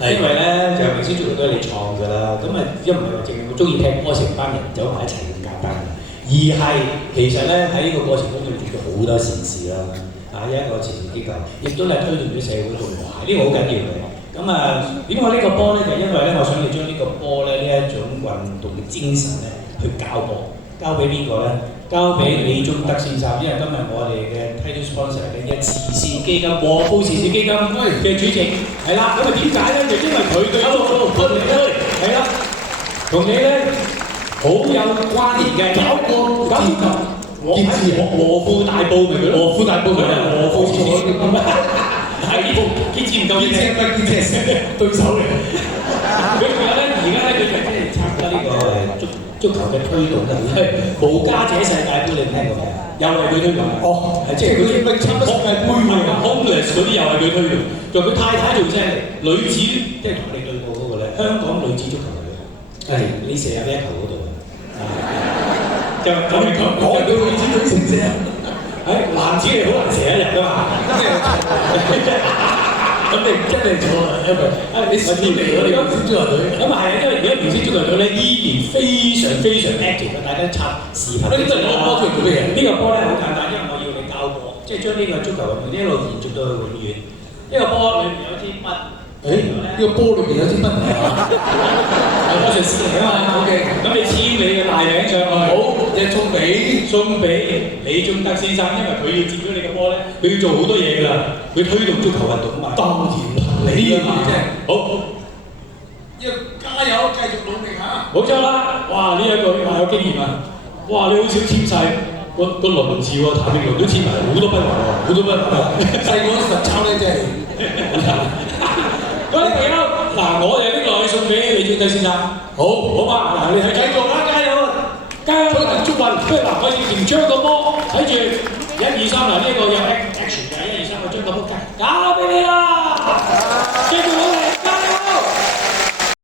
因為咧就明星足球都係你創㗎啦，咁啊一唔係話淨係我中意踢波成班人走埋一齊咁簡單，而係其實咧喺呢個過程中要做咗好多善事啦，一個慈善機構，亦都係推動咗社會動華，呢個好緊要嘅。咁啊點解呢個波咧？就因為咧，我想你將呢個波咧呢一種運動嘅精神咧去交波，交俾邊個咧？交俾李宗德先生，因為今日我哋嘅 title sponsor 嘅慈善基金和富慈善基金嘅主席係啦。咁啊點解咧？就因為佢對係啦，同你咧好有關聯嘅，搞過我和富大埔咪佢咯，和富大埔佢係和富慈善基金，係呢部堅持唔夠堅持對手嚟。佢仲有咧，而家咧佢就即係參加呢個足球嘅推動啦，無家者世界盃你聽過未啊？又係佢推動哦，係即係佢啲參加世界盃喎 ，homeless 嗰啲又係佢推動。仲有佢太太仲犀利，女子即係同你對過嗰個咧，香港女子足球隊，係你射入呢一球嗰度嘅，就講到女子隊成射，男子係好難射一入㗎嘛。咁你真係錯啦，因為你試嚟我哋明星足球隊，咁啊係啊，因為而家明星足球隊咧依然非常 active 嘅，大家刷視頻。呢個波出嚟做咩嘢？呢個波咧好簡單，因為我要你交波，即係將呢個足球運動一路延續到去永遠。呢個波裏面有支筆，呢個波裏面有支筆係嘛？係魔術師嚟㗎嘛 ？OK， 咁你簽你嘅大名上去，好，你送俾李宗德先生，因為佢要接咗你嘅波咧，佢要做好多嘢㗎啦，佢推動足球運動啊嘛。當然啦，你呢樣嘢真係好，要加油，繼續努力嚇。冇錯啦，哇！呢一句話有經驗啊，哇！你好少簽晒個輪字喎，譚詠麟都簽埋好多筆畫喎，好多筆畫。細個實抄咧真係好慘。好啦，嗱，我哋拎落去送俾李宗德先生，好嘛？嗱，你去繼續啦，加油！推動足運，不如嗱，我要連將個波睇住1、2、3嗱，呢個有 action 嘅1、2、3，我將個波交俾你啦，繼續。